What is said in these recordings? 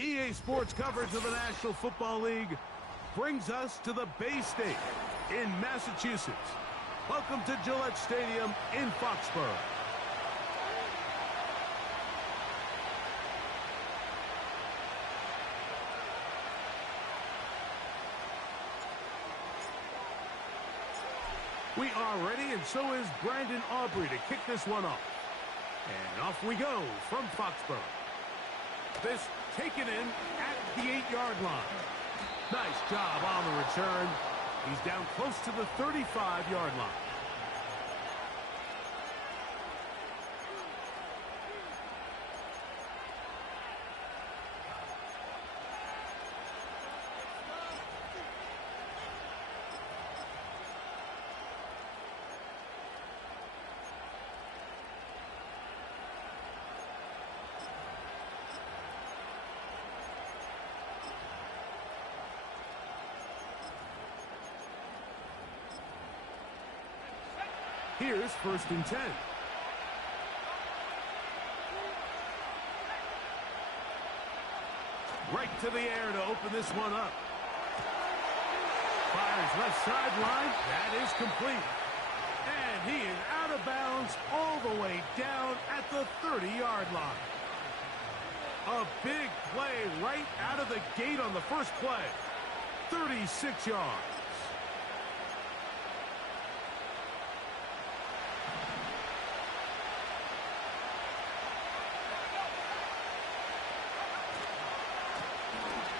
EA Sports coverage of the National Football League brings us to the Bay State in Massachusetts. Welcome to Gillette Stadium in Foxborough. We are ready, and so is Brandon Aubrey to kick this one off. And off we go from Foxborough. This taken in at the 8-yard line. Nice job on the return. He's down close to the 35-yard line. Here's 1st and 10. Right to the air to open this one up. Fires left sideline. That is complete. And he is out of bounds all the way down at the 30-yard line. A big play right out of the gate on the first play. 36 yards.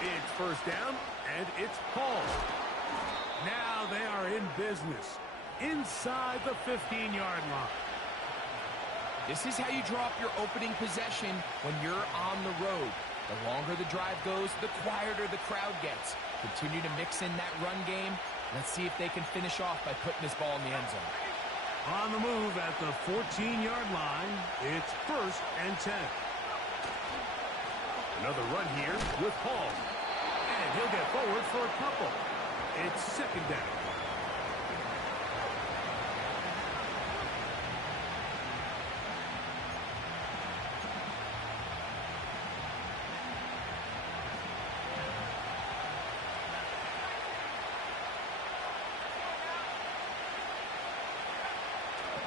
It's 1st down, and it's Paul. Now they are in business inside the 15-yard line. This is how you draw up your opening possession when you're on the road. The longer the drive goes, the quieter the crowd gets. Continue to mix in that run game. Let's see if they can finish off by putting this ball in the end zone. On the move at the 14-yard line, it's 1st and 10. Another run here with Paul. And he'll get forward for a couple. It's 2nd down.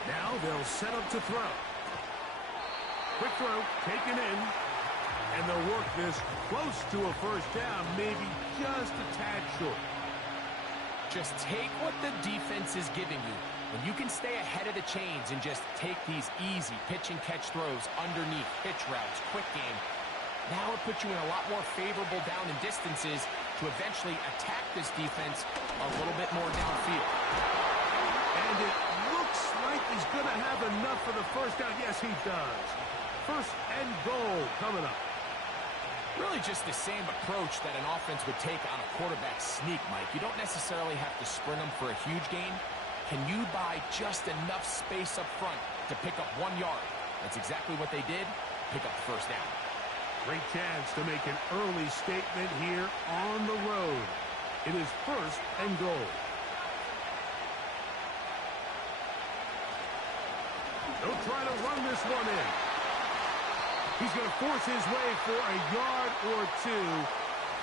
Now they'll set up to throw. Quick throw, taken in. And they'll work this close to a 1st down, maybe just a tad short. Just take what the defense is giving you. When you can stay ahead of the chains and just take these easy pitch-and-catch throws underneath, pitch routes, quick game, now it puts you in a lot more favorable down and distances to eventually attack this defense a little bit more downfield. And it looks like he's going to have enough for the 1st down. Yes, he does. 1st and goal coming up. Really just the same approach that an offense would take on a quarterback sneak, Mike. You don't necessarily have to sprint them for a huge gain. Can you buy just enough space up front to pick up 1 yard? That's exactly what they did. Pick up the 1st down. Great chance to make an early statement here on the road. It is 1st and goal. They'll try to run this one in. He's going to force his way for a yard or 2,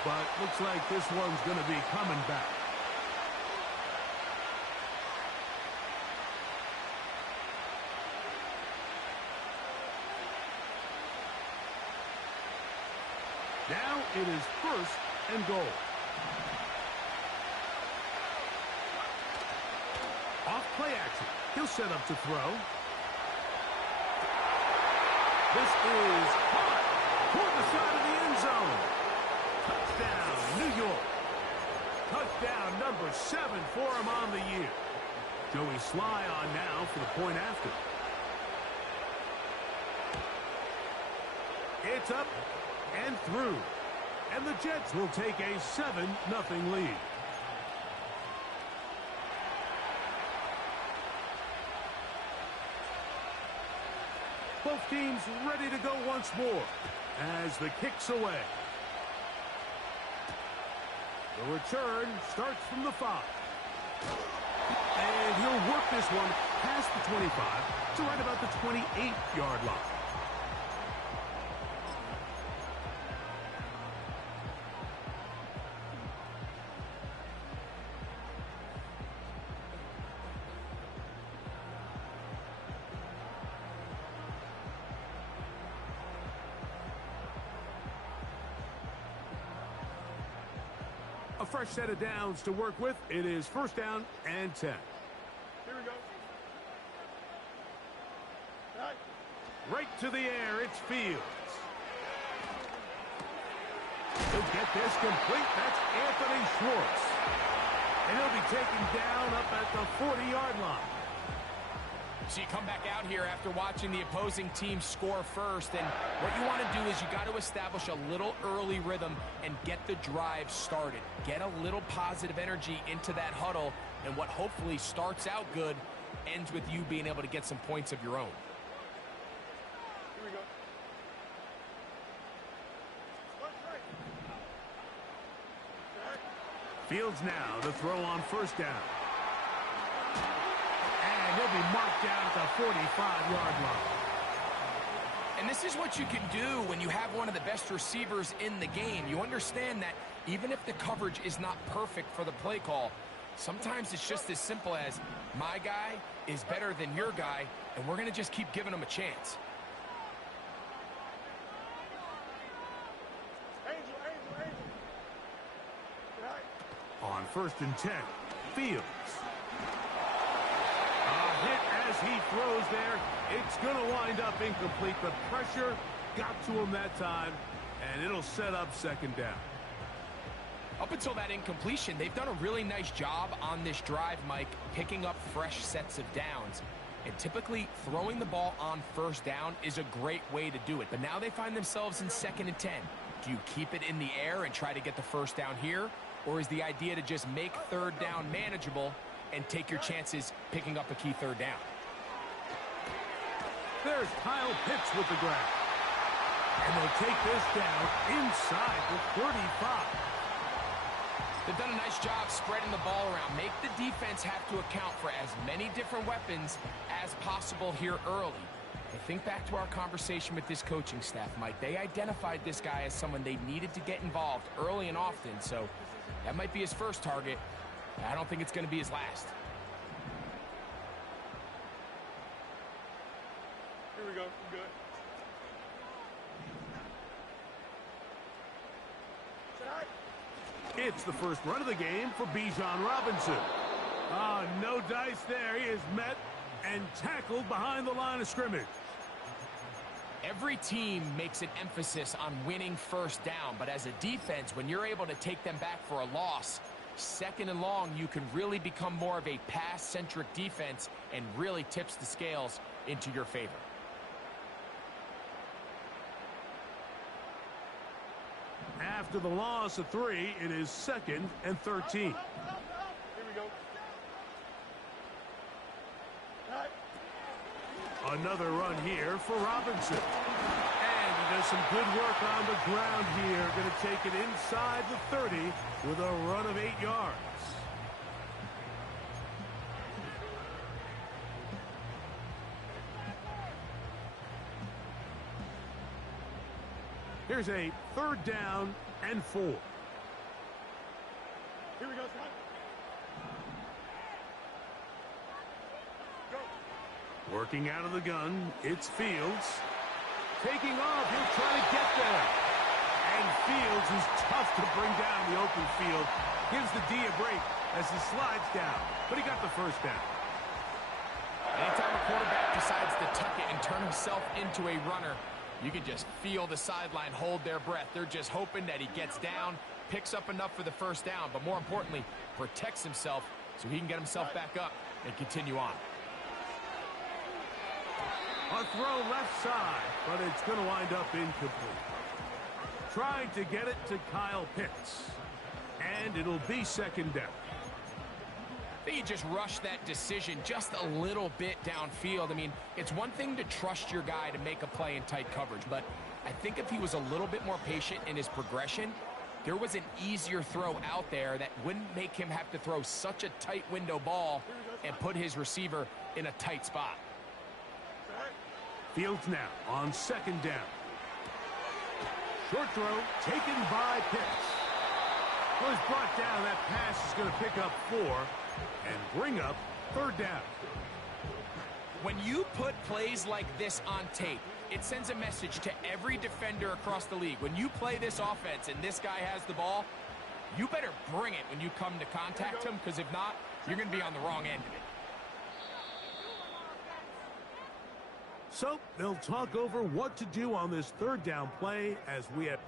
but looks like this one's going to be coming back. Now it is 1st and goal. Off play action. He'll set up to throw. This is caught toward the side of the end zone. Touchdown, New York. Touchdown number 7 for him on the year. Joey Sly on now for the point after. It's up and through. And the Jets will take a 7-0 lead. Both teams ready to go once more as the kick's away. The return starts from the 5. And he'll work this one past the 25 to right about the 28-yard line. A fresh set of downs to work with. It is first down and 10. Here we go. Right to the air, it's Fields. He'll get this complete. That's Anthony Schwartz. And he'll be taken down up at the 40-yard line. So you come back out here after watching the opposing team score first, and what you want to do is you got to establish a little early rhythm and get the drive started. Get a little positive energy into that huddle, and what hopefully starts out good ends with you being able to get some points of your own. Here we go. Fields now to throw on first down. And he'll be marked down at the 45-yard line. And this is what you can do when you have one of the best receivers in the game. You understand that even if the coverage is not perfect for the play call, sometimes it's just as simple as my guy is better than your guy, and we're going to just keep giving him a chance. On first and 10, Fields. A hit as he throws there. It's going to wind up incomplete. The pressure got to him that time, and it'll set up second down. Up until that incompletion, they've done a really nice job on this drive, Mike, picking up fresh sets of downs. And typically, throwing the ball on first down is a great way to do it. But now they find themselves in second and 10. Do you keep it in the air and try to get the first down here? Or is the idea to just make third down manageable and take your chances picking up a key third down? There's Kyle Pitts with the grab. And they'll take this down inside the 35. They've done a nice job spreading the ball around. Make the defense have to account for as many different weapons as possible here early. I think back to our conversation with this coaching staff, Mike. They identified this guy as someone they needed to get involved early and often, so that might be his first target. I don't think it's going to be his last. Here we go. Good. It's the first run of the game for Bijan Robinson. No dice there. He is met and tackled behind the line of scrimmage. Every team makes an emphasis on winning first down, but as a defense, when you're able to take them back for a loss, second and long, you can really become more of a pass-centric defense and really tips the scales into your favor. After the loss of 3, it is second and 13. Here we go. Another run here for Robinson. And he does some good work on the ground here. Going to take it inside the 30 with a run of 8 yards. Here's a third down and 4. Here we go, Scott. Go. Working out of the gun, it's Fields. Taking off, he'll try to get there. And Fields is tough to bring down the open field. Gives the D a break as he slides down. But he got the first down. Anytime a quarterback decides to tuck it and turn himself into a runner, you can just feel the sideline hold their breath. They're just hoping that he gets down, picks up enough for the first down, but more importantly, protects himself so he can get himself back up and continue on. A throw left side, but it's going to wind up incomplete. Trying to get it to Kyle Pitts. And it'll be second down. I think you just rush that decision just a little bit downfield. I mean, it's one thing to trust your guy to make a play in tight coverage, but I think if he was a little bit more patient in his progression, there was an easier throw out there that wouldn't make him have to throw such a tight window ball and put his receiver in a tight spot. Fields now on second down. Short throw taken by Pitts. Well, he's brought down. That pass is going to pick up 4 and bring up third down. When you put plays like this on tape, it sends a message to every defender across the league. When you play this offense and this guy has the ball, You better bring it when you come to contact him, because if not, you're going to be on the wrong end of it. So they'll talk over what to do on this third down play as we have.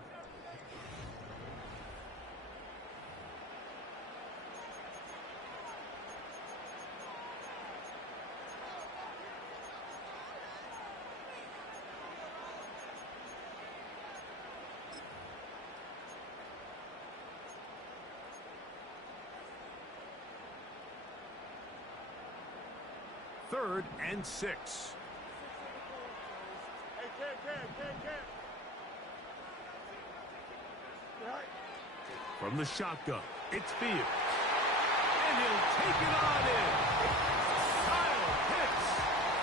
Third and 6. Hey, Cam. Right. From the shotgun, it's Fields. And he'll take it on in. Kyle Pitts.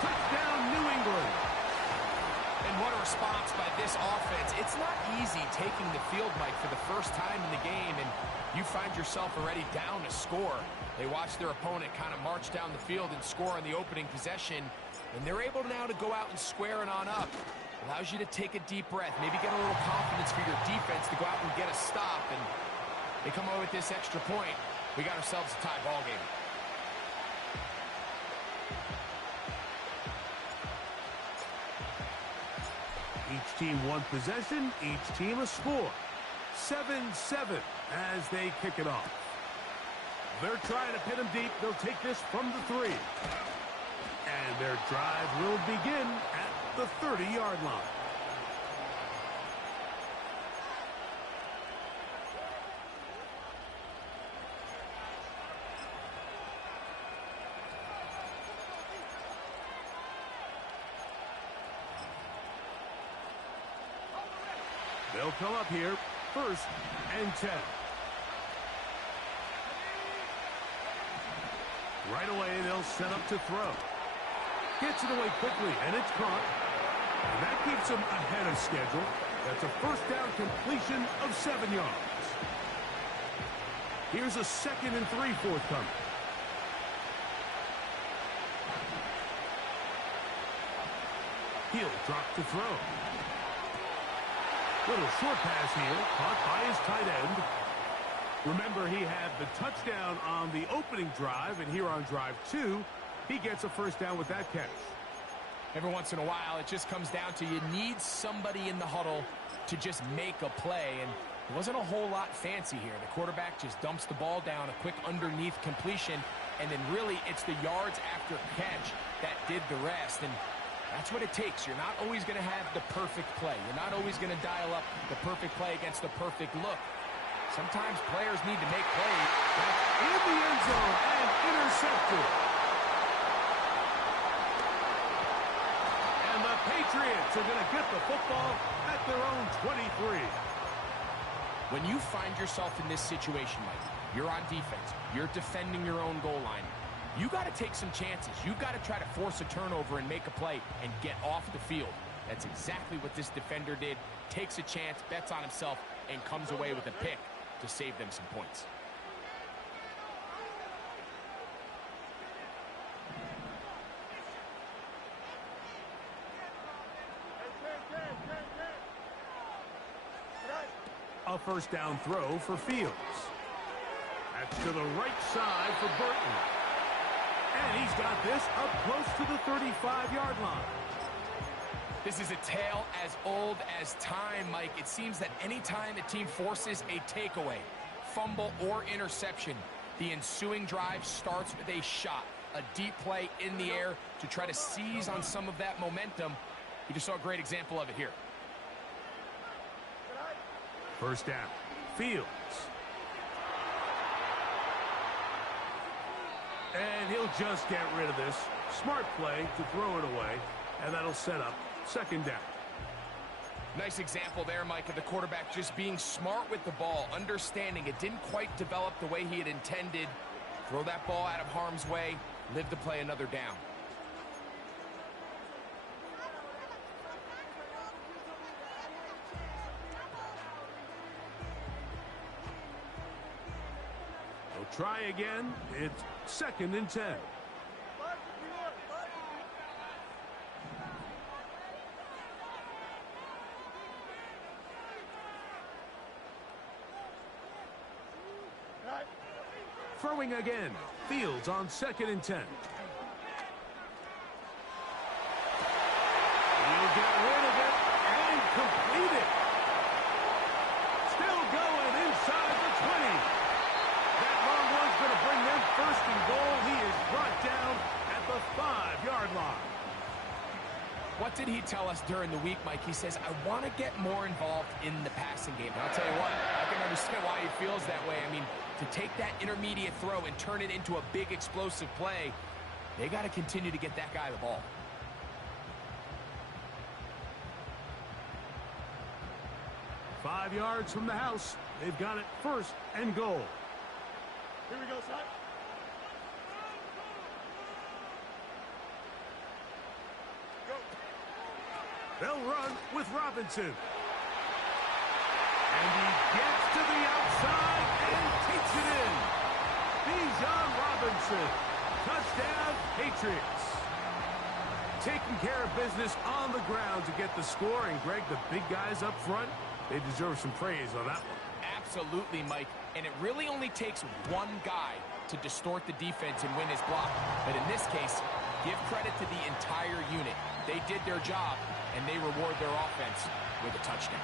Touchdown, New England. And what a response by this offense. It's not easy taking the field, Mike, for the first time in the game, and you find yourself already down a score. They watch their opponent kind of march down the field and score on the opening possession, and they're able now to go out and square it on up. Allows you to take a deep breath, maybe get a little confidence for your defense to go out and get a stop, and they come away with this extra point. We got ourselves a tie ball game. Each team one possession, each team a score. 7-7 as they kick it off. They're trying to pin him deep. They'll take this from the 3. And their drive will begin at the 30-yard line. They'll come up here, 1st and 10. Right away, they'll set up to throw. Gets it away quickly, and it's caught. And that keeps him ahead of schedule. That's a first down completion of 7 yards. Here's a 2nd and 3 forthcoming. He'll drop to throw. Little short pass here, caught by his tight end. Remember, he had the touchdown on the opening drive, and here on drive 2, he gets a first down with that catch. Every once in a while, it just comes down to you need somebody in the huddle to just make a play, and it wasn't a whole lot fancy here. The quarterback just dumps the ball down, a quick underneath completion, and then really it's the yards after catch that did the rest, and that's what it takes. You're not always going to have the perfect play. You're not always going to dial up the perfect play against the perfect look. Sometimes players need to make plays. That's in the end zone and intercepted. And the Patriots are going to get the football at their own 23. When you find yourself in this situation, Mike, you're on defense, you're defending your own goal line, you got to take some chances. You got to try to force a turnover and make a play and get off the field. That's exactly what this defender did. Takes a chance, bets on himself, and comes away with a pick to save them some points. A first down throw for Fields. That's to the right side for Burton. And he's got this up close to the 35-yard line. This is a tale as old as time, Mike. It seems that any time a team forces a takeaway, fumble, or interception, the ensuing drive starts with a shot, a deep play in the air to try to seize on some of that momentum. You just saw a great example of it here. First down, Fields. And he'll just get rid of this. Smart play to throw it away, and that'll set up 2nd down. Nice example there, Mike, of the quarterback just being smart with the ball, understanding it didn't quite develop the way he had intended. Throw that ball out of harm's way, live to play another down. They'll try again. It's 2nd and 10. Throwing again. Fields on 2nd and 10. He'll get rid of it and complete it. Still going inside the 20. That long one's going to bring them first and goal. He is brought down at the 5-yard line. What did he tell us during the week, Mike? He says, I want to get more involved in the passing game. And I'll tell you what, I can understand why he feels that way. I mean, to take that intermediate throw and turn it into a big explosive play, they got to continue to get that guy the ball. Five yards from the house. They've got it 1st and goal. Here we go, son. Go. They'll run with Robinson. And he gets to the outside and takes it in. Bijan Robinson. Touchdown, Patriots. Taking care of business on the ground to get the score. And, Greg, the big guys up front, they deserve some praise on that one. Absolutely, Mike. And it really only takes one guy to distort the defense and win his block. But in this case, give credit to the entire unit. They did their job, and they reward their offense with a touchdown.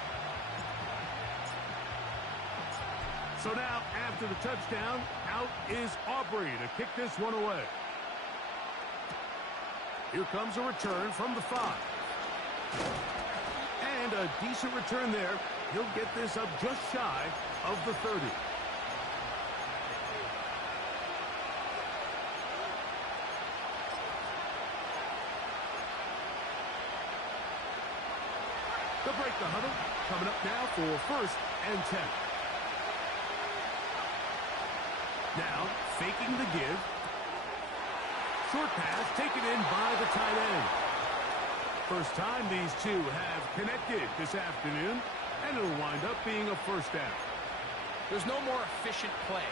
So now, after the touchdown, out is Aubrey to kick this one away. Here comes a return from the 5. And a decent return there. He'll get this up just shy of the 30. They'll break the huddle. Coming up now for 1st and 10. Now, faking the give. Short pass taken in by the tight end. First time these two have connected this afternoon, and it'll wind up being a 1st down. There's no more efficient play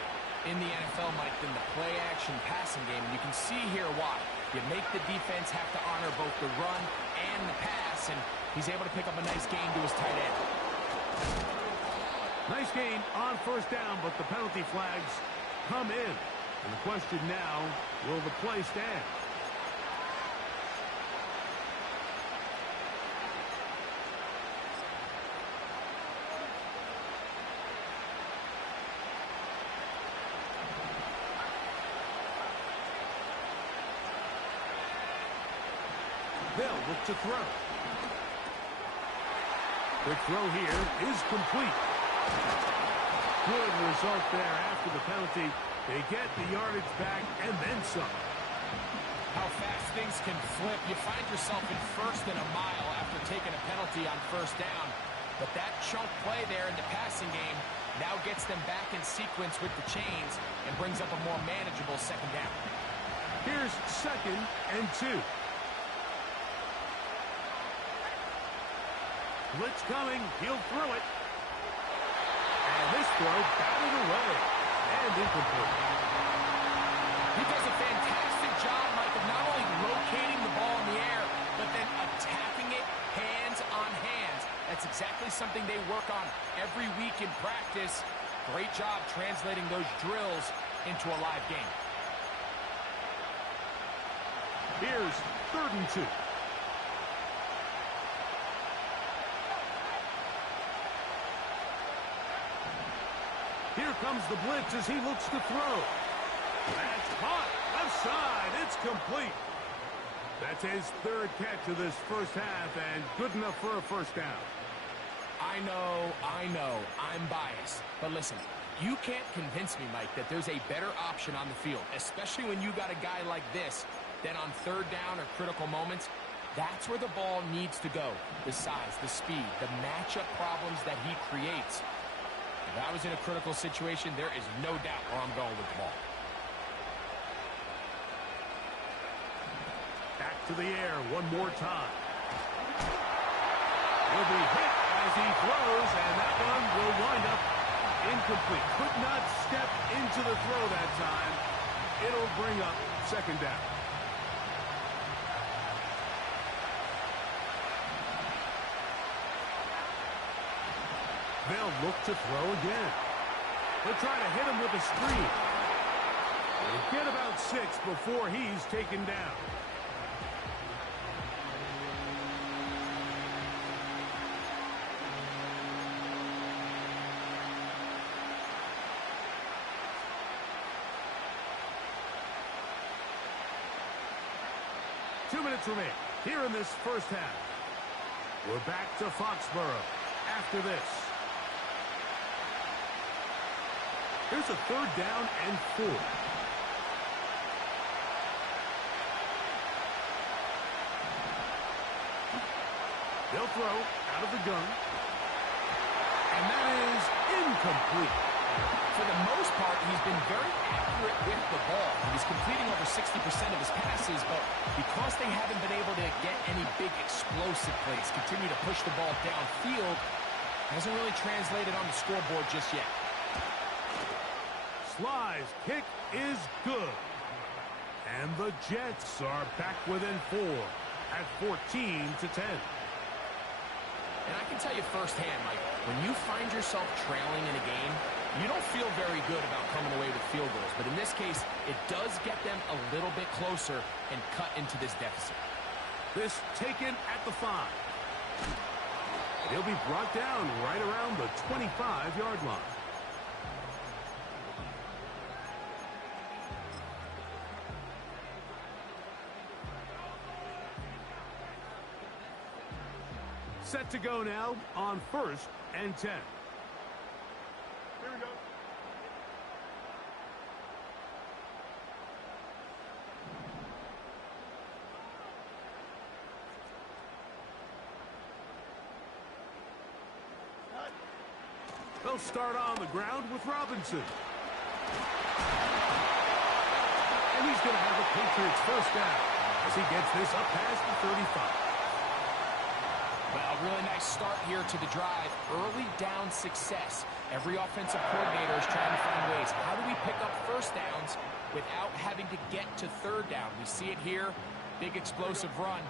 in the NFL, Mike, than the play-action passing game. And you can see here why. You make the defense have to honor both the run and the pass, and he's able to pick up a nice gain to his tight end. Nice gain on 1st down, but the penalty flags come in. And the question now, will the play stand? They'll look to throw. The throw here is complete. Good result there after the penalty. They get the yardage back and then some. How fast things can flip. You find yourself in 1st and a mile after taking a penalty on 1st down. But that chunk play there in the passing game now gets them back in sequence with the chains and brings up a more manageable 2nd down. Here's 2nd and 2. Blitz coming. He'll throw it. And this throw batted away and incomplete. He does a fantastic job, Mike, of not only locating the ball in the air, but then attacking it hands on hands. That's exactly something they work on every week in practice. Great job translating those drills into a live game. Here's 3rd and 2. Here comes the blitz as he looks to throw. That's caught. Left side. It's complete. That's his 3rd catch of this 1st half, and good enough for a 1st down. I know, I'm biased. But listen, you can't convince me, Mike, that there's a better option on the field, especially when you got a guy like this, than on 3rd down or critical moments. That's where the ball needs to go. The size, the speed, the matchup problems that he creates. If I was in a critical situation, there is no doubt where I'm going with the ball. Back to the air one more time. Will be hit as he throws, and that one will wind up incomplete. Could not step into the throw that time. It'll bring up 2nd down. They'll look to throw again. They'll try to hit him with a screen. They get about 6 before he's taken down. Two minutes remain here in this first half. We're back to Foxborough after this. Here's a 3rd down and 4. They'll throw out of the gun. And that is incomplete. For the most part, he's been very accurate with the ball. He's completing over 60% of his passes, but because they haven't been able to get any big explosive plays, continue to push the ball downfield, hasn't really translated on the scoreboard just yet. Sly's kick is good. And the Jets are back within 4 at 14-10. And I can tell you firsthand, Mike, when you find yourself trailing in a game, you don't feel very good about coming away with field goals. But in this case, it does get them a little bit closer and cut into this deficit. This taken at the 5. He'll be brought down right around the 25-yard line. Set to go now on 1st and 10. Here we go. They'll start on the ground with Robinson. And he's going to have the Patriots first down as he gets this up past the 35. Well, really nice start here to the drive. Early down success. Every offensive coordinator is trying to find ways. How do we pick up first downs without having to get to 3rd down? We see it here. Big explosive run.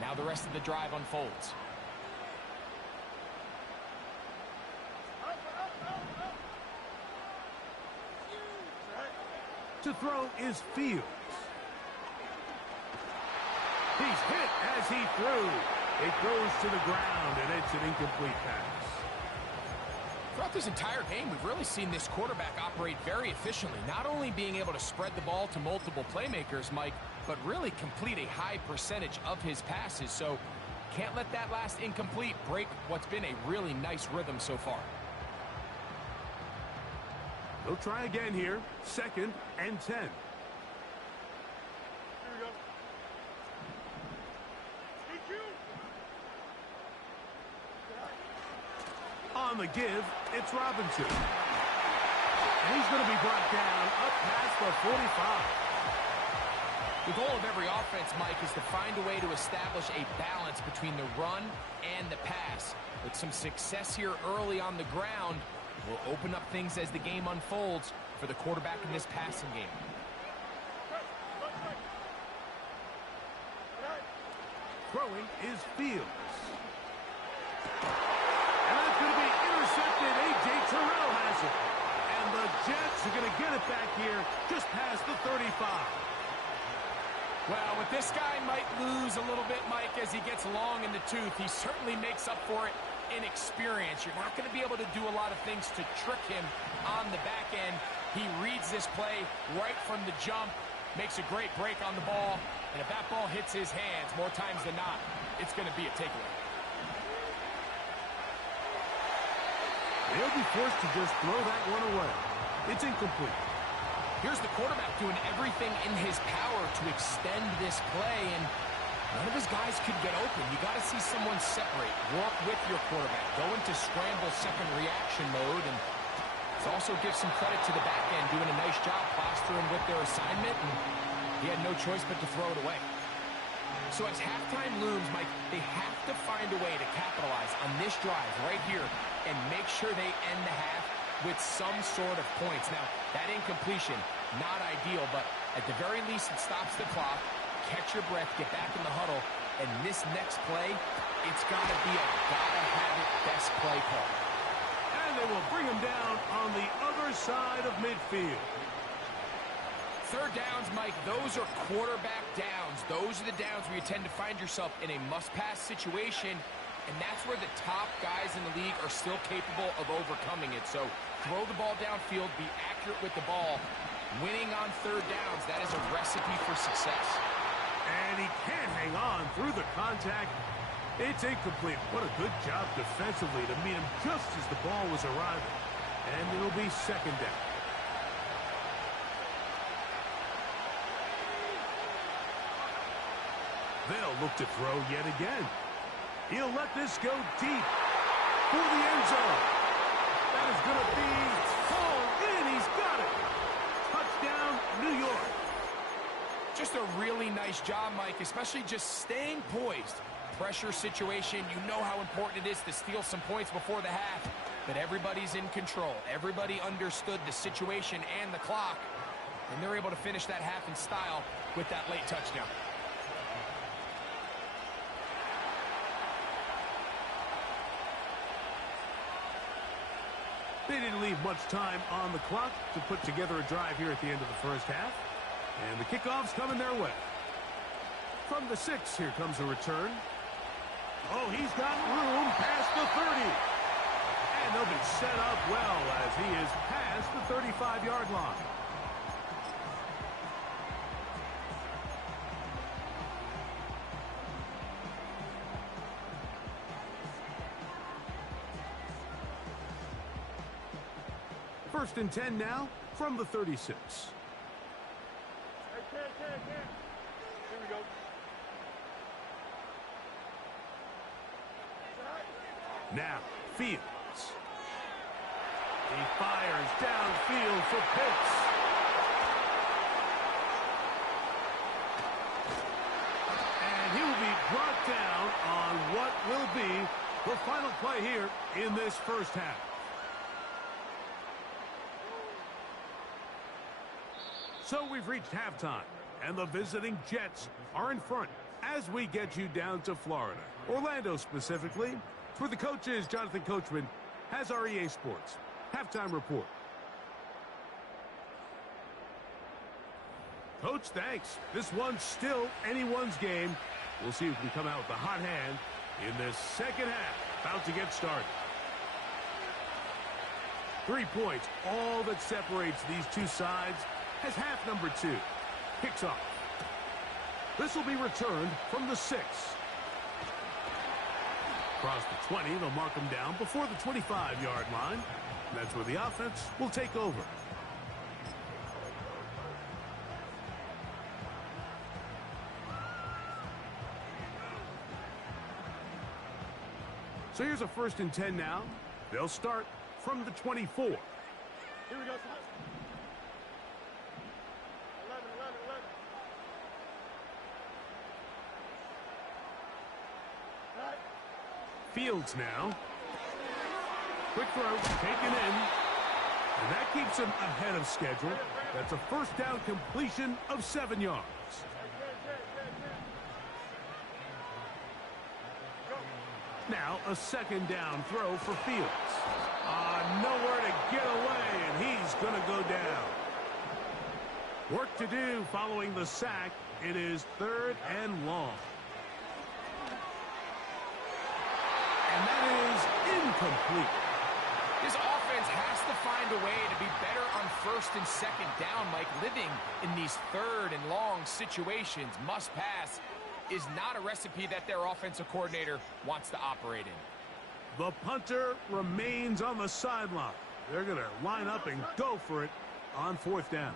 Now the rest of the drive unfolds. To throw is Fields. He's hit as he threw. It goes to the ground, and it's an incomplete pass. Throughout this entire game, we've really seen this quarterback operate very efficiently, not only being able to spread the ball to multiple playmakers, Mike, but really complete a high percentage of his passes. So can't let that last incomplete break what's been a really nice rhythm so far. They'll try again here. 2nd and 10. Here we go. DQ. On the give, it's Robinson. And he's going to be brought down up past the 45. The goal of every offense, Mike, is to find a way to establish a balance between the run and the pass. With some success here early on the ground, will open up things as the game unfolds for the quarterback in this passing game. Throwing is Fields. And that's going to be intercepted. A.J. Terrell has it. And the Jets are going to get it back here just past the 35. Well, with this guy might lose a little bit, Mike, as he gets long in the tooth. He certainly makes up for it in experience. You're not going to be able to do a lot of things to trick him on the back end. He reads this play right from the jump, makes a great break on the ball, and if that ball hits his hands more times than not, it's going to be a takeaway. They'll be forced to just throw that one away. It's incomplete. Here's the quarterback doing everything in his power to extend this play, and none of his guys could get open. You got to see someone separate, work with your quarterback, go into scramble second reaction mode, and also give some credit to the back end, doing a nice job plastering with their assignment, and he had no choice but to throw it away. So as halftime looms, Mike, they have to find a way to capitalize on this drive right here and make sure they end the half with some sort of points. Now, that incompletion, not ideal, but at the very least, it stops the clock. Catch your breath, get back in the huddle, and this next play, it's got to be a gotta-have-it best play call. And they will bring him down on the other side of midfield. Third downs, Mike, those are quarterback downs. Those are the downs where you tend to find yourself in a must-pass situation, and that's where the top guys in the league are still capable of overcoming it. So throw the ball downfield, be accurate with the ball. Winning on third downs, that is a recipe for success. And he can't hang on through the contact. It's incomplete. What a good job defensively to meet him just as the ball was arriving. And it'll be second down. They'll look to throw yet again. He'll let this go deep for the end zone. That is going to be hauled in. He's got it. Touchdown, New York. Just a really nice job, Mike, especially just staying poised. Pressure situation, you know how important it is to steal some points before the half, but everybody's in control. Everybody understood the situation and the clock, and they're able to finish that half in style with that late touchdown. They didn't leave much time on the clock to put together a drive here at the end of the first half. And the kickoff's coming their way. From the 6, here comes a return. Oh, he's got room past the 30. And they'll be set up well as he is past the 35-yard line. First and 10 now from the 36. Here we go. Now, Fields. He fires downfield for Pitts. And he will be brought down on what will be the final play here in this first half. So we've reached halftime, and the visiting Jets are in front as we get you down to Florida. Orlando specifically. For the coaches, Jonathan Coachman has our EA Sports halftime report. Coach, thanks. This one's still anyone's game. We'll see who can come out with a hot hand in this second half. About to get started. 3 points, all that separates these two sides, as half number 2 kicks off. This will be returned from the 6. Across the 20, they'll mark them down before the 25-yard line. That's where the offense will take over. So here's a first and 10 now. They'll start from the 24. Here we go. 11. Fields now. Quick throw, taken in. And that keeps him ahead of schedule. That's a first down completion of 7 yards. Now a second down throw for Fields. Nowhere to get away, and he's going to go down. Work to do following the sack. It is 3rd and long. And that is incomplete. This offense has to find a way to be better on first and second down, Mike. Living in these 3rd and long situations, must pass, is not a recipe that their offensive coordinator wants to operate in. The punter remains on the sideline. They're going to line up and go for it on 4th down.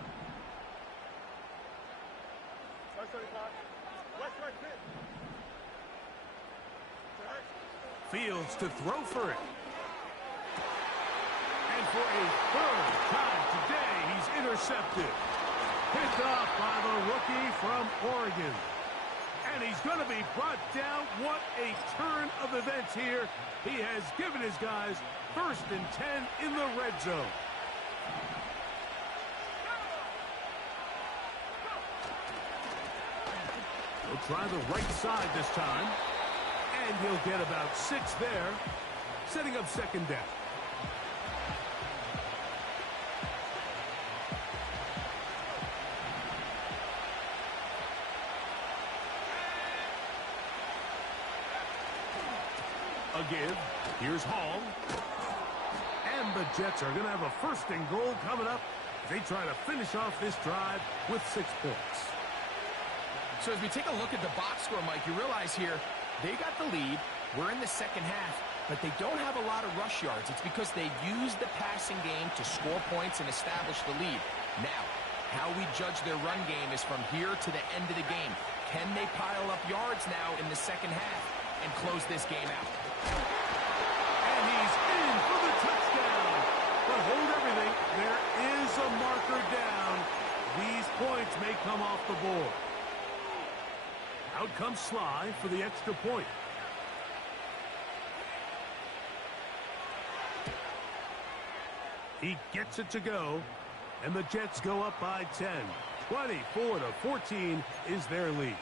Fields to throw for it. And for a 3rd time today, he's intercepted. Picked off by the rookie from Oregon. And he's going to be brought down. What a turn of events here. He has given his guys 1st and 10 in the red zone. He'll try the right side this time. And he'll get about 6 there, setting up 2nd down. give. Here's Hall. And the Jets are going to have a first and goal coming up. They try to finish off this drive with 6 points. So as we take a look at the box score, Mike, you realize here they got the lead. We're in the second half, but they don't have a lot of rush yards. It's because they use the passing game to score points and establish the lead. Now, how we judge their run game is from here to the end of the game. Can they pile up yards now in the second half and close this game out? And he's in for the touchdown. But hold everything. There is a marker down. These points may come off the board. Out comes Sly for the extra point. He gets it to go, and the Jets go up by 10. 24-14 is their lead.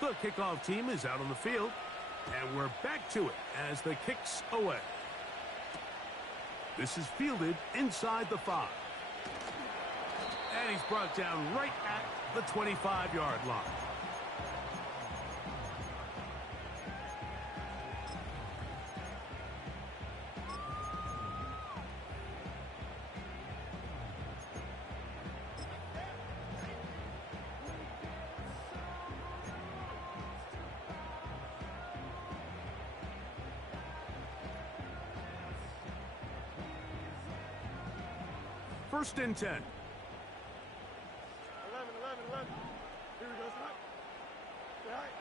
The kickoff team is out on the field, and we're back to it as the kick's away. This is fielded inside the 5. And he's brought down right at the 25-yard line. First and 10. 11. Here we go, Sly. Right.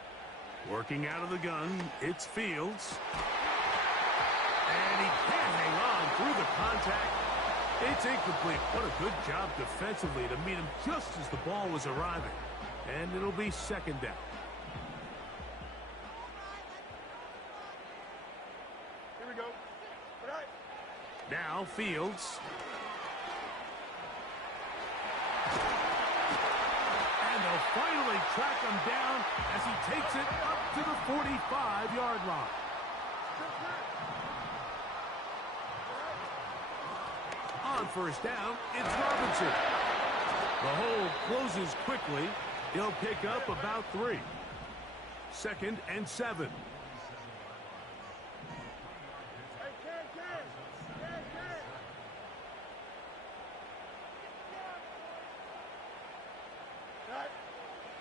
Working out of the gun, it's Fields. And he can't hang on through the contact. It's incomplete. What a good job defensively to meet him just as the ball was arriving. And it'll be second down. Here we go. Right. Now Fields. And they'll finally track him down as he takes it up to the 45-yard line. On first down, it's Robinson. The hole closes quickly. He'll pick up about 3. Second and 7.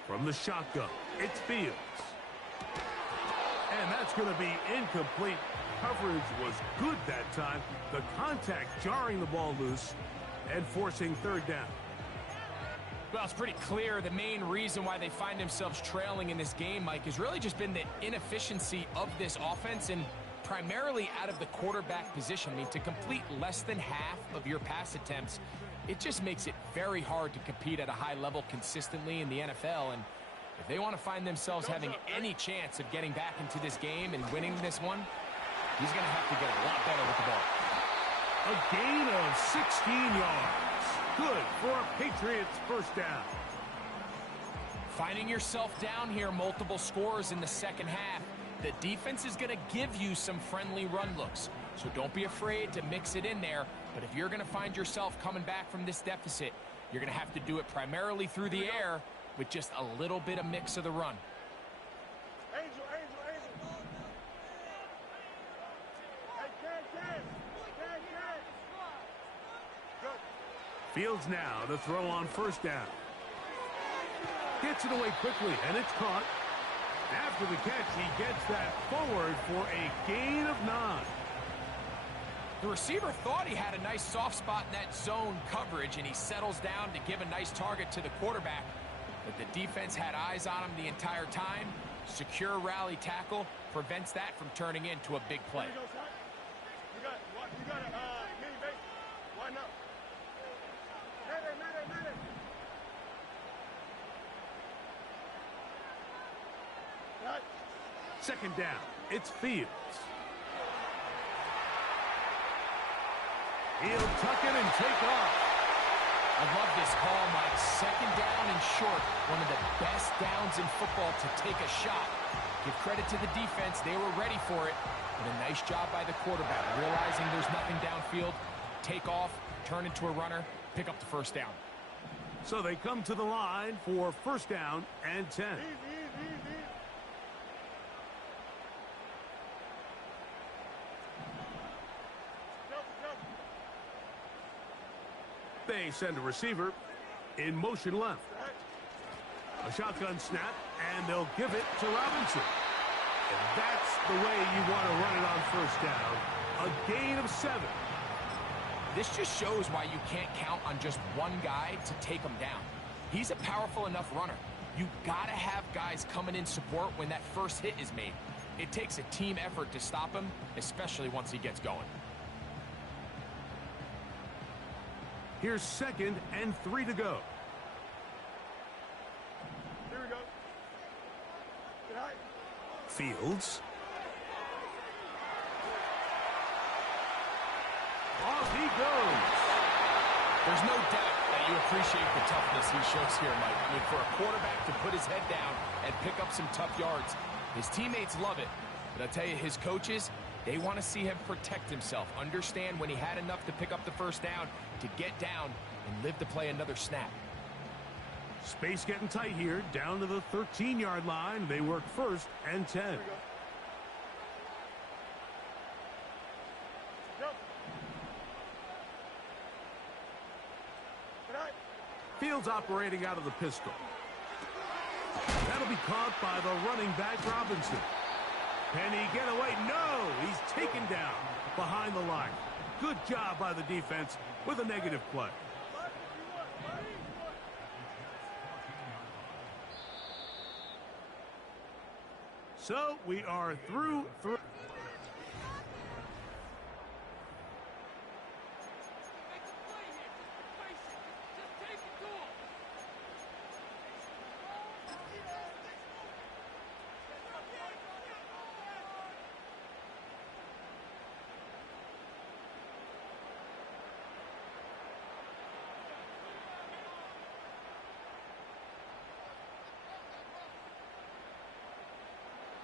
From the shotgun, it's Fields. And that's going to be incomplete. Coverage was good that time. The contact jarring the ball loose and forcing third down. Well, it's pretty clear the main reason why they find themselves trailing in this game, Mike, has really just been the inefficiency of this offense and primarily out of the quarterback position. I mean, to complete less than half of your pass attempts, it just makes it very hard to compete at a high level consistently in the NFL. And if they want to find themselves having any chance of getting back into this game and winning this one, he's going to have to get a lot better with the ball. A gain of 16 yards. Good for a Patriots first down. Finding yourself down here, multiple scores in the second half. The defense is going to give you some friendly run looks. So don't be afraid to mix it in there. But if you're going to find yourself coming back from this deficit, you're going to have to do it primarily through the air with just a little bit of mix of the run. Angel. Hey, Good. Fields now to throw on first down. Gets it away quickly, and it's caught. After the catch, he gets that forward for a gain of 9. The receiver thought he had a nice soft spot in that zone coverage, and he settles down to give a nice target to the quarterback. But the defense had eyes on him the entire time. Secure rally tackle prevents that from turning into a big play. Here we go, Sly. You got a mini base. Why not? Mayday. Right. Second down, it's Fields. He'll tuck it and take off. I love this call, Mike. Second down and short. One of the best downs in football to take a shot. Give credit to the defense. They were ready for it. And a nice job by the quarterback. Realizing there's nothing downfield. Take off, turn into a runner, pick up the first down. So they come to the line for first down and 10. Easy, easy, easy. Jump, jump. They send a receiver in motion left. A shotgun snap, and they'll give it to Robinson. And that's the way you want to run it on first down. A gain of 7. This just shows why you can't count on just one guy to take him down. He's a powerful enough runner. You gotta have guys coming in support when that first hit is made. It takes a team effort to stop him, especially once he gets going. Here's 2nd and 3 to go. Here we go. Get high. Fields. Off he goes. There's no doubt that you appreciate the toughness he shows here, Mike. I mean, for a quarterback to put his head down and pick up some tough yards, his teammates love it. But I'll tell you, his coaches, they want to see him protect himself, understand when he had enough to pick up the first down, to get down and live to play another snap. Space getting tight here, down to the 13-yard line. They work first and 10. Here we go. Jump. Get high. Fields operating out of the pistol. That'll be caught by the running back, Robinson. Can he get away? No! He's taken down behind the line. Good job by the defense with a negative play. So we are through.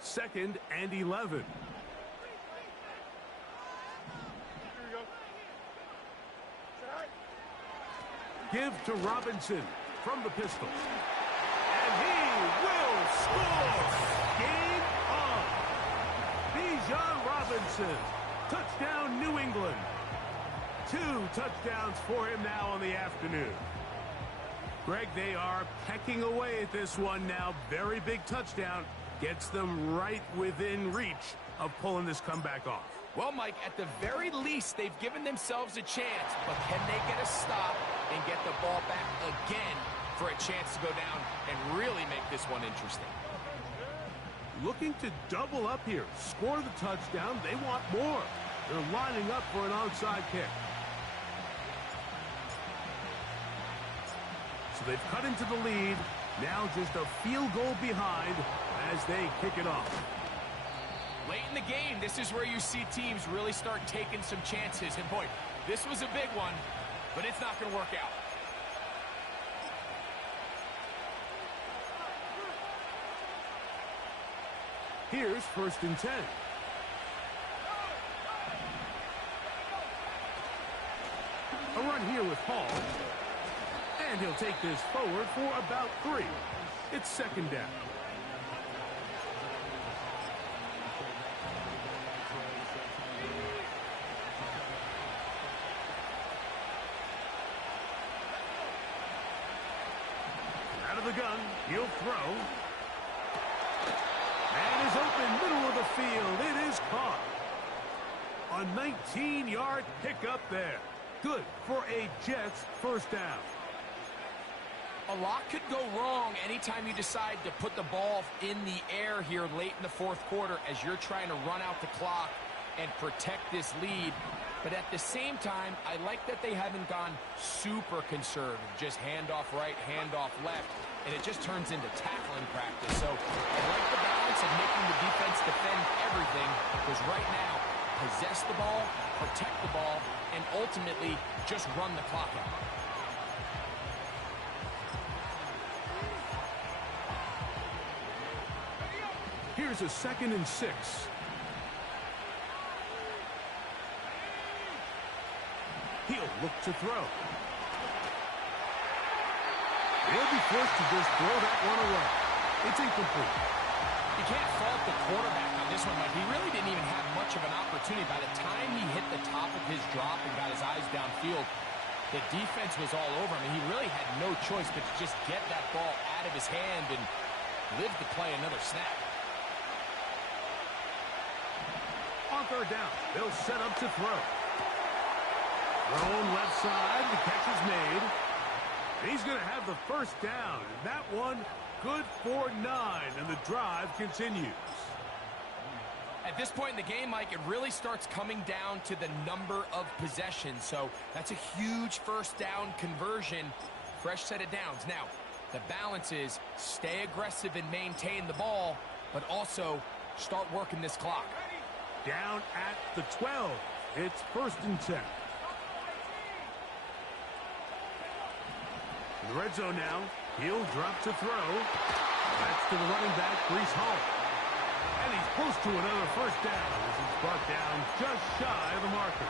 Second and 11. Here we go. Get high. Give to Robinson from the pistol. And he will score! Game on! Bijan Robinson. Touchdown, New England. 2 touchdowns for him now on the afternoon. Greg, they are pecking away at this one now. Very big touchdown. Gets them right within reach of pulling this comeback off. Well, Mike, at the very least, they've given themselves a chance. But can they get a stop and get the ball back again for a chance to go down and really make this one interesting? Looking to double up here. Score the touchdown. They want more. They're lining up for an onside kick. So they've cut into the lead. Now just a field goal behind as they kick it off. Late in the game, this is where you see teams really start taking some chances. And boy, this was a big one, but it's not going to work out. Here's 1st and 10. A run here with Hall. And he'll take this forward for about 3. It's 2nd down. Out of the gun, he'll throw. And is open middle of the field. It is caught. A 19-yard pickup there. Good for a Jets first down. A lot could go wrong anytime you decide to put the ball in the air here late in the 4th quarter as you're trying to run out the clock and protect this lead. But at the same time, I like that they haven't gone super conservative. Just handoff right, handoff left, and it just turns into tackling practice. So I like the balance of making the defense defend everything, because right now, possess the ball, protect the ball, and ultimately just run the clock out. Here's a 2nd and 6. He'll look to throw. They'll be forced to just throw that one away. It's incomplete. You can't fault the quarterback on this one, Mike. He really didn't even have much of an opportunity. By the time he hit the top of his drop and got his eyes downfield, the defense was all over him. He really had no choice but to just get that ball out of his hand and live to play another snap. On third down, they'll set up to throw. Thrown left side, the catch is made. He's going to have the first down, and that one good for 9, and the drive continues. At this point in the game, Mike, it really starts coming down to the number of possessions. So that's a huge first down conversion. Fresh set of downs. Now, the balance is stay aggressive and maintain the ball, but also start working this clock. Down at the 12. It's 1st and 10. In the red zone now. He'll drop to throw. That's to the running back, Breece Hall. And he's close to another first down as he's brought down just shy of the marker.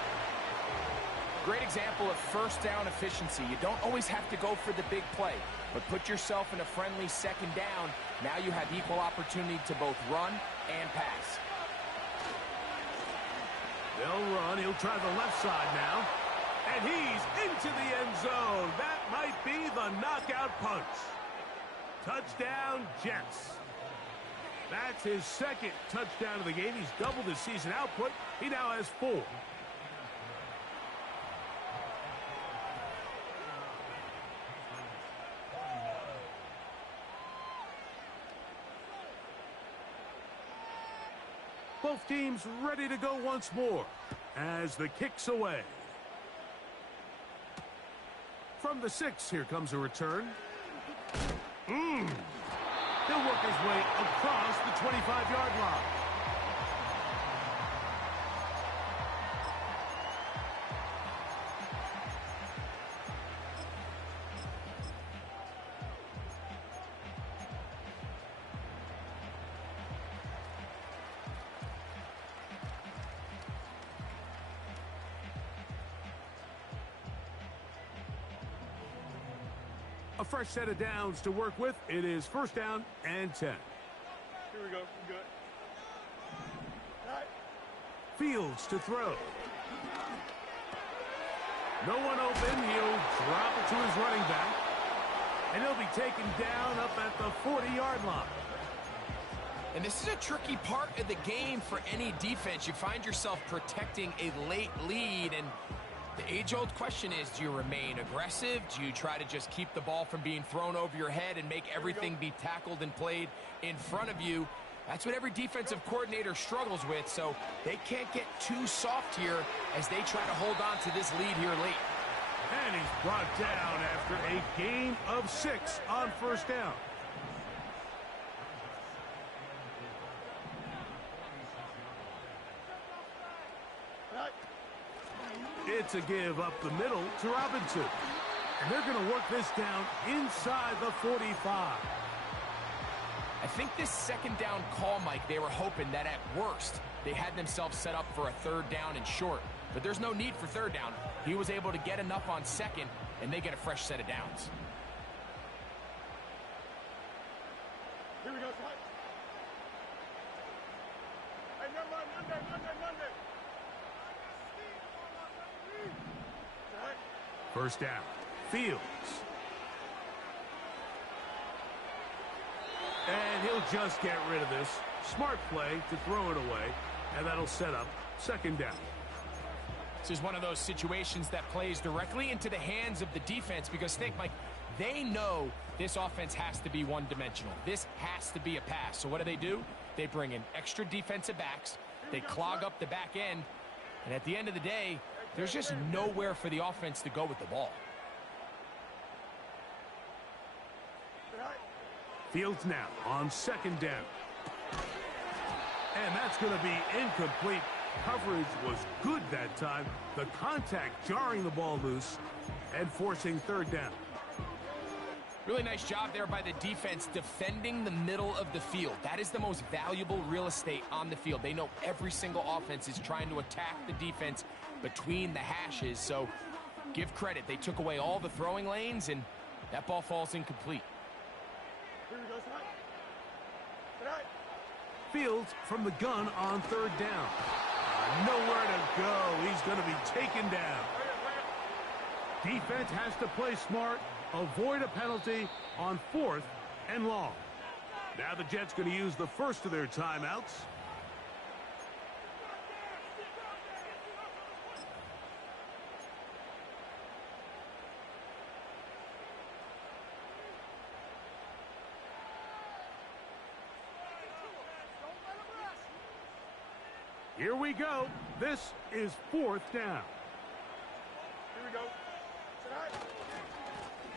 Great example of first down efficiency. You don't always have to go for the big play, but put yourself in a friendly second down. Now you have equal opportunity to both run and pass. They'll run. He'll try the left side now. And he's into the end zone. That might be the knockout punch. Touchdown, Jets. That's his second touchdown of the game. He's doubled his season output. He now has 4. Both teams ready to go once more as the kick's away. From the 6, here comes a return. He'll work his way across the 25-yard line. A fresh set of downs to work with. It is 1st down and 10. Here we go. We good. All right. Fields to throw. No one open. He'll drop it to his running back. And he'll be taken down up at the 40-yard line. And this is a tricky part of the game for any defense. You find yourself protecting a late lead, and the age-old question is, do you remain aggressive? Do you try to just keep the ball from being thrown over your head and make everything be tackled and played in front of you? That's what every defensive coordinator struggles with, so they can't get too soft here as they try to hold on to this lead here late. And he's brought down after a gain of 6 on 1st down. It's a give up the middle to Robinson. And they're going to work this down inside the 45. I think this 2nd down call, Mike, they were hoping that at worst they had themselves set up for a 3rd down and short. But there's no need for 3rd down. He was able to get enough on 2nd, and they get a fresh set of downs. Here we go, son. Hey, Monday. 1st down. Fields. And he'll just get rid of this. Smart play to throw it away. And that'll set up 2nd down. This is one of those situations that plays directly into the hands of the defense because, think, Mike, they know this offense has to be one-dimensional. This has to be a pass. So what do? They bring in extra defensive backs. They clog up the back end. And at the end of the day, there's just nowhere for the offense to go with the ball. Fields now on 2nd down. And that's going to be incomplete. Coverage was good that time. The contact jarring the ball loose and forcing 3rd down. Really nice job there by the defense defending the middle of the field. That is the most valuable real estate on the field. They know every single offense is trying to attack the defense between the hashes. So give credit. They took away all the throwing lanes, and That ball falls incomplete. Here we go, tonight. Tonight. Fields from the gun on third down. Nowhere to go. He's going to be taken down. Defense has to play smart, avoid a penalty on 4th and long. Now the Jets going to use the first of their timeouts. Here we go. This is 4th down. Here we go. Tonight.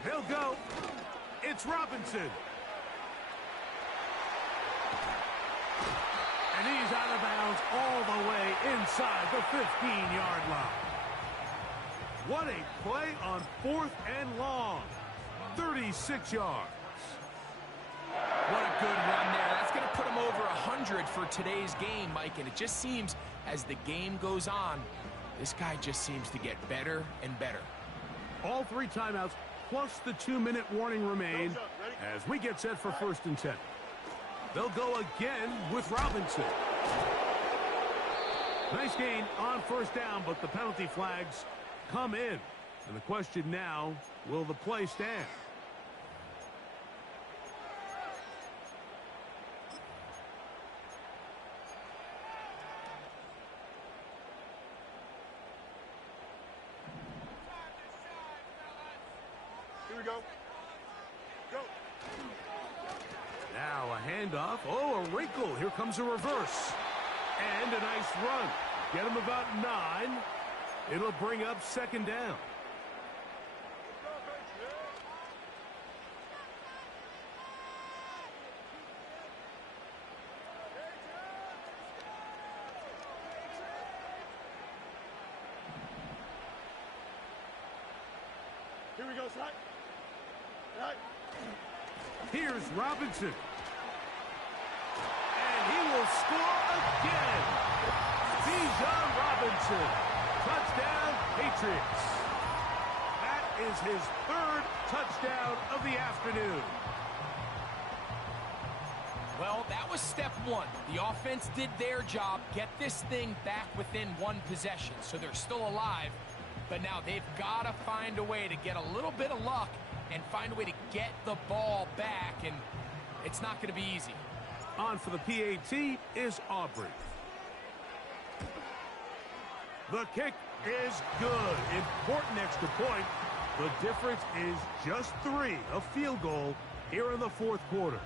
He'll go. It's Robinson. And he's out of bounds all the way inside the 15-yard line. What a play on 4th and long. 36 yards. What a good run there. That's going to put him over 100 for today's game, Mike. And it just seems as the game goes on, this guy just seems to get better and better. All 3 timeouts plus the 2-minute warning remain as we get set for 1st and 10. They'll go again with Robinson. Nice gain on 1st down, but the penalty flags come in. And the question now, will the play stand? Here we go. Go. Now a handoff. Oh, a wrinkle. Here comes a reverse. And a nice run. Get him about 9. It'll bring up 2nd down. Here we go, tonight. Tonight. Here's Robinson. And he will score again. Bijan Robinson. Touchdown, Patriots. That is his 3rd touchdown of the afternoon. Well, that was step 1. The offense did their job, get this thing back within 1 possession, so they're still alive. But now they've got to find a way to get a little bit of luck and find a way to get the ball back, and it's not going to be easy. On for the PAT is Aubrey. The kick is good. Important extra point. The difference is just 3, a field goal here in the 4th quarter.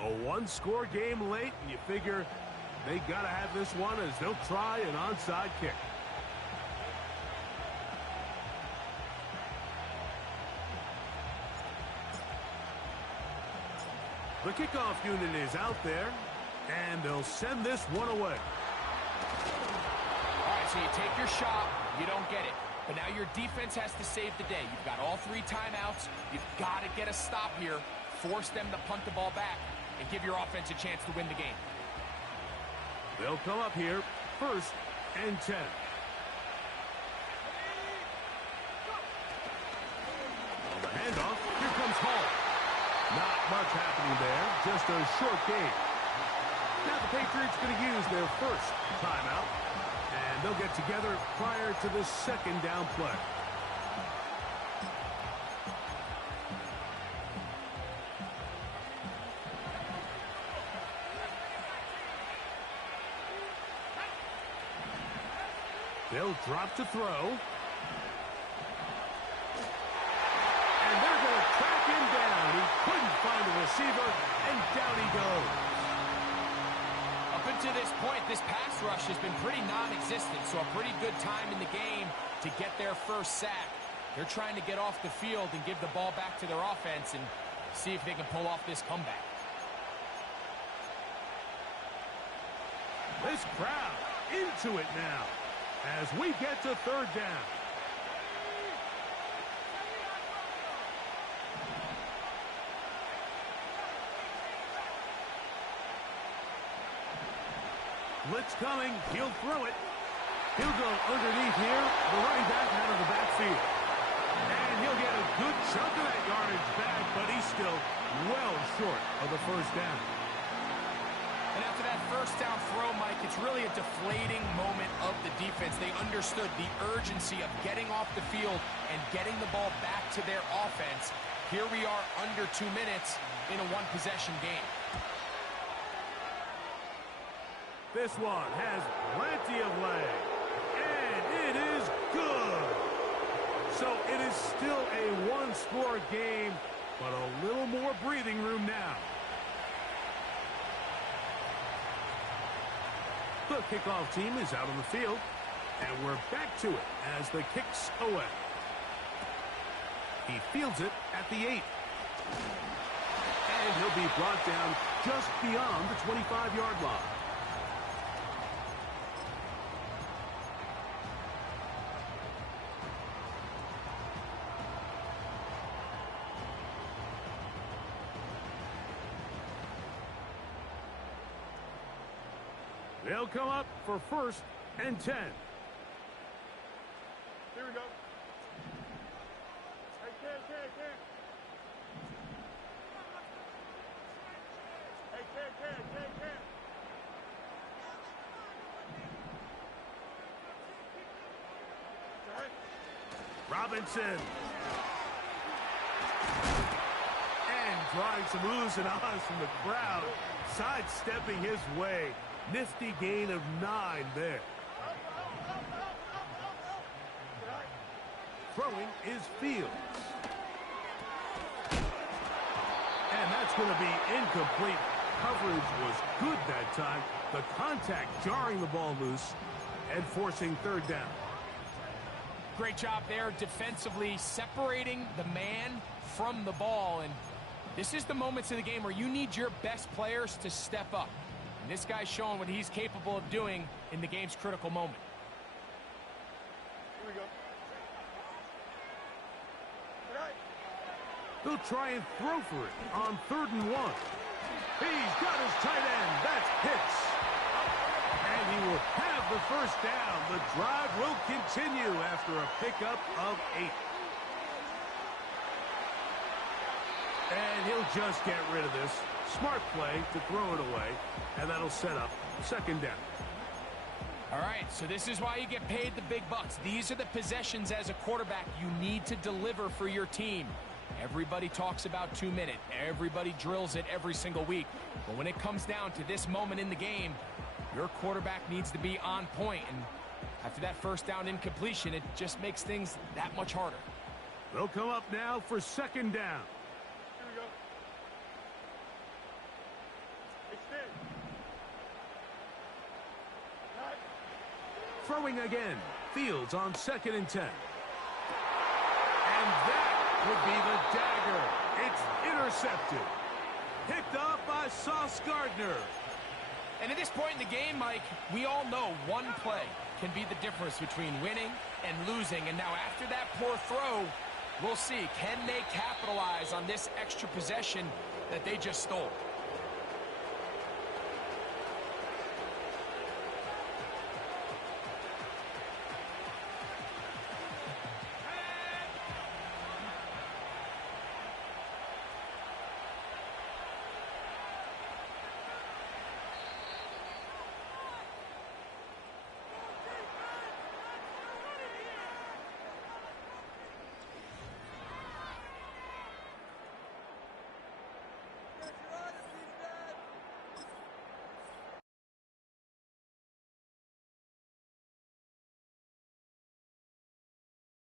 A 1-score game late, and you figure they got to have this one as they'll try an onside kick. The kickoff unit is out there, and they'll send this one away. All right, so you take your shot, you don't get it. But now your defense has to save the day. You've got all 3 timeouts. You've got to get a stop here, force them to punt the ball back, and give your offense a chance to win the game. They'll come up here, 1st and 10. On the handoff, here comes Hall. Not much happening there, just a short game. Now the Patriots going to use their 1st timeout, and they'll get together prior to the 2nd down play. They'll drop to throw. And they're going to track him down. He couldn't find a receiver, and down he goes. Up until this point, this pass rush has been pretty non-existent, so a pretty good time in the game to get their 1st sack. They're trying to get off the field and give the ball back to their offense and see if they can pull off this comeback. This crowd into it now as we get to 3rd down. Blitz coming. He'll throw it. He'll go underneath here. The running back out of the backfield. And He'll get a good chunk of that yardage back, but he's still well short of the first down. And after that first down throw, Mike, it's really a deflating moment of the defense. They understood the urgency of getting off the field and getting the ball back to their offense. Here we are under 2 minutes in a one-possession game. This one has plenty of leg, and it is good. So it is still a one-score game, but a little more breathing room now. The kickoff team is out on the field, and we're back to it as the kick's away. He fields it at the 8. And he'll be brought down just beyond the 25-yard line. They'll come up for 1st and 10. Here we go. Hey, Ken. Hey, Ken. Robinson. And drawing some oohs and ahs from the crowd, sidestepping his way. Nifty gain of 9 there. Throwing is Fields. And that's going to be incomplete. Coverage was good that time. The contact jarring the ball loose and forcing 3rd down. Great job there defensively, separating the man from the ball. And this is the moments in the game where you need your best players to step up. And this guy's showing what he's capable of doing in the game's critical moment. Here we go. They'll try and throw for it on 3rd and 1. He's got his tight end. That's Pitts. And he will have the 1st down. The drive will continue after a pickup of 8. And he'll just get rid of this. Smart play to throw it away, and that'll set up 2nd down. All right, so this is why you get paid the big bucks. These are the possessions as a quarterback you need to deliver for your team. Everybody talks about 2 minute. Everybody drills it every single week. But when it comes down to this moment in the game, your quarterback needs to be on point. And after that 1st down incompletion, it just makes things that much harder. They'll come up now for 2nd down. Here we go. Extend. Cut. Throwing again. Fields on 2nd and 10. And that would be the dagger. It's intercepted. Picked off by Sauce Gardner. And at this point in the game, Mike, we all know one play can be the difference between winning and losing. And now after that poor throw, we'll see, can they capitalize on this extra possession that they just stole?